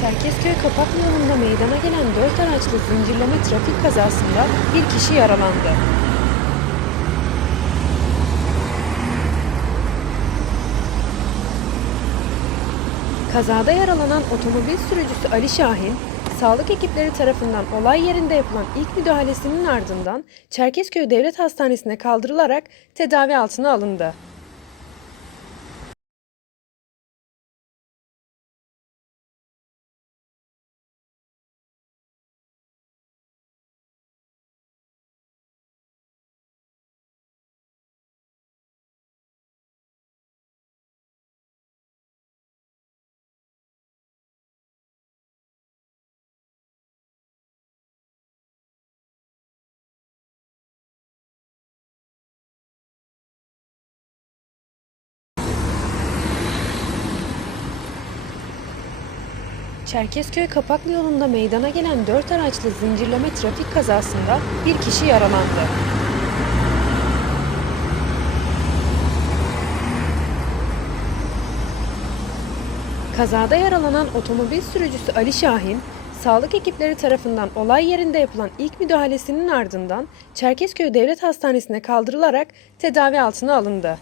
Çerkezköy Kapaklı yolunda meydana gelen dört araçlı zincirleme trafik kazasında bir kişi yaralandı. Kazada yaralanan otomobil sürücüsü Ali Şahin, sağlık ekipleri tarafından olay yerinde yapılan ilk müdahalesinin ardından Çerkezköy Devlet Hastanesi'ne kaldırılarak tedavi altına alındı. Çerkezköy Kapaklı yolunda meydana gelen dört araçlı zincirleme trafik kazasında bir kişi yaralandı. Kazada yaralanan otomobil sürücüsü Ali Şahin, sağlık ekipleri tarafından olay yerinde yapılan ilk müdahalesinin ardından Çerkezköy Devlet Hastanesi'ne kaldırılarak tedavi altına alındı.